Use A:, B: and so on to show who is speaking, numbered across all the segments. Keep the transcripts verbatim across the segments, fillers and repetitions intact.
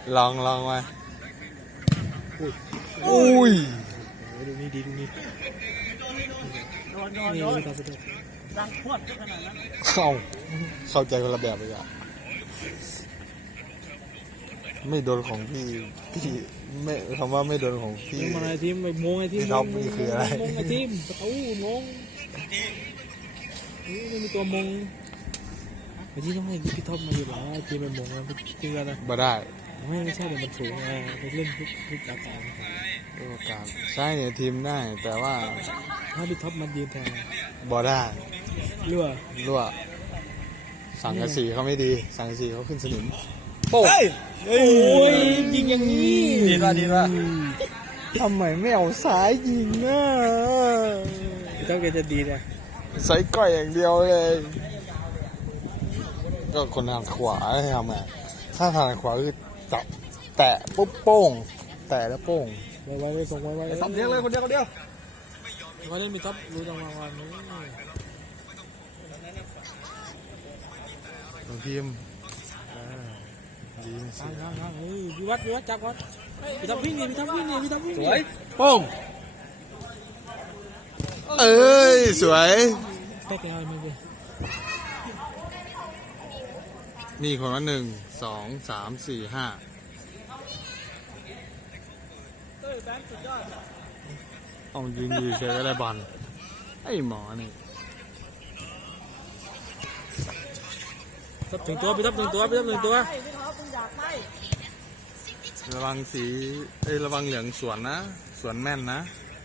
A: ลองลองมาอุ้ย
B: ดูนี่ดีดูนี่
C: โดนโดนโดนดังพวดขนาดนั้น
A: เข้าเข้าใจคนละแบบเลยอ่ะไม่โดนของพี่พี่ไม่คำว่าไม่โดนของพี่
B: มันอะไรทีมไปมงไอทีม
A: ท็อปนี่คืออะไร
B: มงไอทีมประตูมงนี่ไม่มีตัวมงไอที่ต้องให้พี่ท็อปมาอยู่หรอทีมไปมงแล้วทีมอะไร
A: บ่ได้
B: ไม่ไม่ใช่เดี๋ยวมันสูงไงไปเล่นทุกทุกอาการ
A: ทุกอาการใช่เนี่ยทีมได้แต่ว่า
B: ถ้าพี่ท็อปมันยืนแทน
A: บ่ได้
B: รั่ว
A: รั่วสังกะสีเขาไม่ดีสังกะสีเขาขึ้นสนิมโป้
B: โอ้ยยิงอย่างนี้
A: ดีละดีละทำไมไม่เอาซ้ายยิงอ่ะ
B: เจ้าแกจะดีนะ
A: ใส่ก้อยอย่างเดียวเลยก็คนทางขวาทำไงถ้าทางขวาคือจับแตะปุ๊บโป้งแตะแล้วโป้ง
B: ไว้ไว้ไว้ส่งไว้ไว้
A: ทำเดียวเลยคนเดียวคนเดียว
B: ไว้เล่นมีท็อปรู้จังหวะวันนี้
A: ของทีมดีสิ
B: ทางทางเฮ้ยพี่วัดพี่วัดจับก่อนพี่ท็อปวิ่งหนีพี่ท็อปวิ่งหนีพี่ท็อปวิ่ง
A: สวยโป้งเอ้ยสวย
B: แป๊กอะไรไม่เป็น
A: นี่คนละหนึ่งสองสามสี่ห้าเอายิงดีเฉยก็ได้บอลไอ้หมอนี่
B: ทับถึงตัวพี่ทับถึงตัวพี่ทับถึงตัว
A: ระวังสีเอ้ยระวังเหลืองสวนนะสวนแม่นนะ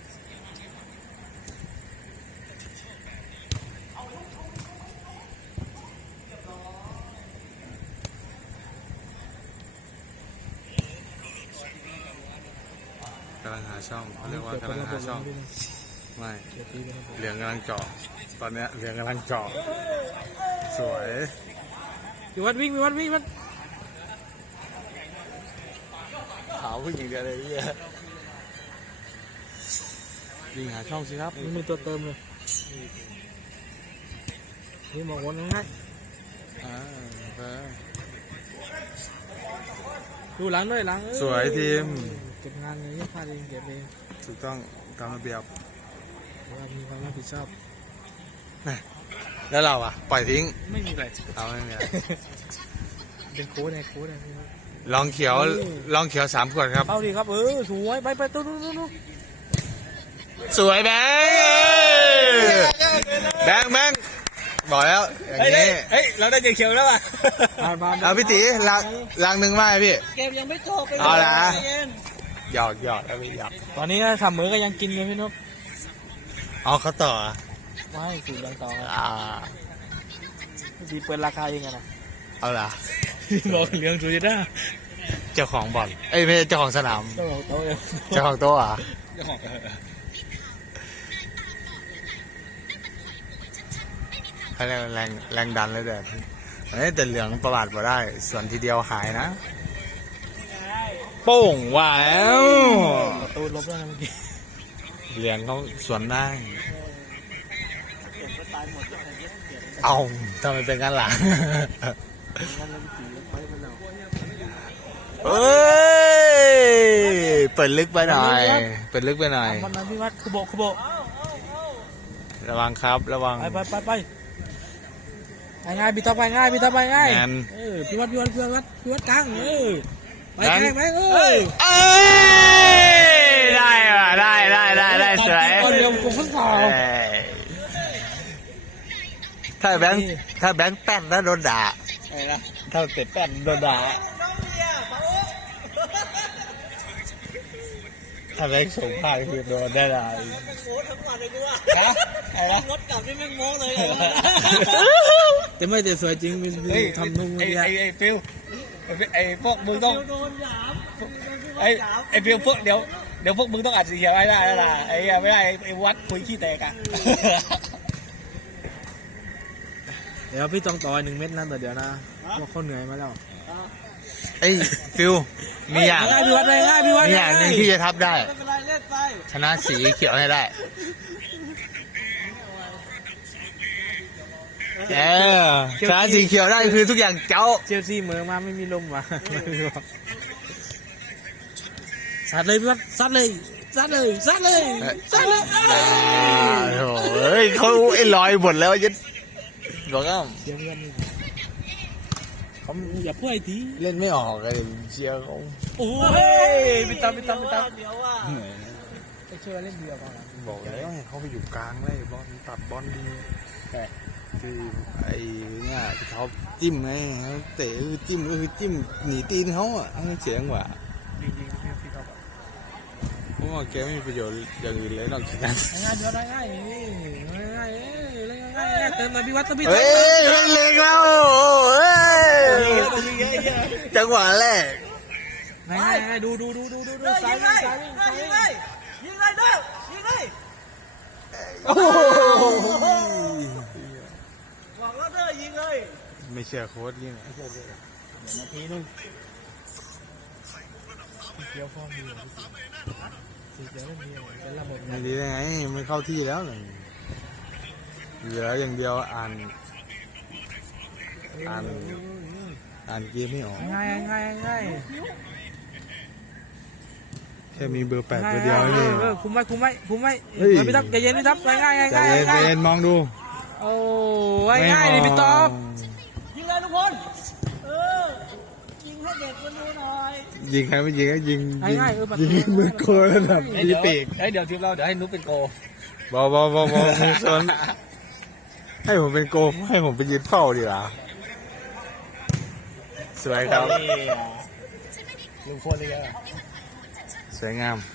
A: กำลังหาช่องเขาเรียกว่ากำลังหาช่องไม่เหลืองกำลังเจาะตอนนี้เหลืองกำลังเจาะสวย
B: พี่วัดวิ่งพี่วัดวิ่งวัด
A: ขาวผู้หญิงเดียวเลยพี่ยิงหาช่องสิครับ
B: ไม่มีตัวเติมเลยนี่มองวนง่ายดูหลังด้วยหลัง
A: สวยทีม
B: เก็บงานเลยยี่พลาดเองเก็บเอง
A: ถูกต้องตามระเบียบ
B: เรามีความรับผิดชอบ
A: แล้วเราอ่ะปล่อยทิ้ง
B: ไม่มีอะไร
A: เอาไม่มีอะไร
B: เป็นโค้ดไงโค้ดไง
A: ลองเขียวลองเขียวสามขวดครับ
B: เอาดีครับเออสวยไปไปตัวนู้นนู้น
A: สวยแบงแบงแบงบอกแล้วอย่างนี้
B: เฮ้ยเราได้เขียวแล้วอ่ะ
A: เอาพี่ตีลังลังหนึ่งไหมพี่
C: เกมยังไม่จบ
A: เอาละหยอกหยอกแล้วไม่หยอก
B: ตอนนี้ทำมือก็ยังกินเลยพี่นพ
A: เอาเขาต่อ
B: ไม่สูตรยังต่อ
A: อ่า
B: ดีเปิดราคายังไงนะ
A: เอาล่ะ
B: บอกเรื่องสูตรได้
A: เจ้าของบอลเอ้ยไม่ใช่เจ้าของสนาม
B: เจ้าของโต๊ะ
A: เจ้าของโต๊ะอ่ะ
B: เจ้าของ
A: เขาเรียกแรงแรงดันเลยเด็ดแต่เหลืองประวัติมาได้ส่วนทีเดียวหายนะโป้งว้าว
B: ประตูลบแล้วนะเมื่อกี้
A: เหลืองเขาสวนได้เอาทำไมเป็นกันล่ะเอ้ยเปิดลึกไปหน่อยเปิดลึกไปหน่อย
B: มันนั้นพี่วัดคุโบคุโบ
A: ระวังครับระวัง
B: ไปไปไปไปง่ายพี่ท็อปไปง่ายพี่ท็อปไปง่ายเออพี่วัดพี่วัดพี่วัดพี่วัดกลางเออไปไงไปเอ้ย
A: เอ้ยได้ว่ะได้ได้ได้ได้สวย
B: คนเดียวกูฟุตซอล
A: ถ้าแบงค์ถ้าแบงค์แป้นแล้วโดนด่าถ้าเตะแป้นโดนด่าถ้าแบงค์ส่งพลาดคือโดนได้เลย
C: โม้ทั้งวันเลยกูว่านะรถกลับนี่แม่งโม้เลย
B: แต่ไม่แต่สวยจริงมันทำนุ่ง
A: ไอ้ไอ้ฟิวไอ้พวกมึงต้องไอ้ไอ้ฟิวพวกเดี๋ยวเดี๋ยวพวกมึงต้องอัดสีเขียวไว้ได้แล้วล่ะไอ้ไม่ได้ไอ้วัดคุยขี้แตกอ่ะ
B: เดี๋ยวพี่ต้องต่อยหนึ่งเม็ดนั่นแต่เดี๋ยวนะพวกเขาเหนื่อยมาแล้ว
A: ไอ้ฟิวมีอย่าง
B: พี่วัดเลยง่ายพี่วัด
A: มีอย่างนึงที่จะทับได้ชนะสีเขียวให้ได้เออชนะสีเขียวได้คือทุกอย่างเจ้า
B: เชลซีเหมือนมาไม่มีลมว่ะซัดเลยพี่วัดซัดเลยซัดเลยซัดเลยซัดเลย
A: โอ้โหเฮ้ยเขาไอ้ลอยหมดแล้วยัดบอกว่า
B: เชียร์เพื่อนนี่เขาอย่าพูดไอ้ที
A: เล่นไม่ออกเลยเชียร์เขา
B: โอ้ยไปตามไปตามไปตาม
C: เดี๋ยวว่า
B: ไอ้เชื่อเล่นเดียวกัน
A: บอกแล้วให้เขาไปอยู่กลางเลยบอลตัดบอลดีคือไอ้เนี่ยที่เขาจิ้มไงเขาเตะคือจิ้มก็คือจิ้มหนีตีนเขาอ่ะให้เสียงว่ะ
B: จริงๆพี่เขาแบบ
A: เพราะว่าแกไม่มีประโยชน์อย่างอื่นเลยนอกจากนั้น
B: ง่ายเดียวได้ง่ายนี่ง่ายเล่นง่ายเติมมาพี่วัดต้องพี่
A: เฮ้ยเล่นเล็กแล้วเฮ้ยจังหวะแรก
B: ง่ายง่ายดูดูดูดูดูดูซ้าย
C: ยิงเล
B: ซ้าย
C: ย
B: ซ้าย
C: ยิงเลยยิงเลยเด้อยิงเลย
A: โอ้โห
C: บอกแล้วเด้อยิงเลย
A: ไม่เชื่อโค้ดยิ่ง
B: นาทีนึงเกี่ยวฟอร์มดีสีเขียวเล่นดีเป็นระบบ
A: ไม่ดีได้ไงมันเข้าที่แล้วเลยเหลืออย่างเดียวอ่านอ่านอ่านเกมไม่ออก
B: ง่ายง่ายง่าย
A: แค่มีเบอร์แปดตัวเดียวนี่
B: เออคุมไว้คุมไว้คุมไว้
A: เฮ้ย
B: พี่ทับใจเย็นพี่ทับง่ายง่าย
A: ใจ
B: ง่าย
A: เย็นใจ
B: ง่าย
A: เย็นมองดู
B: โอ้ง่ายดิพี่ต๊อบ
C: ยิงเลยทุกคนเออยิงให้เด็กมันดูหน่อย
A: ยิงใครไม่ยิงก็ยิงยิง
B: ง่ายเออ
A: ยิงมือโกระดับดีปีก
B: เดี๋ยวทีมเราเดี๋ยวให้นุ๊กเป็นโก
A: บอบอบอบอมือชนให้ผมเป็นโกให้ผมไปยืนเฝ้าดีกว่าสวยครับ
B: ลุงโฟนเลยอ่ะ
A: สวยงาม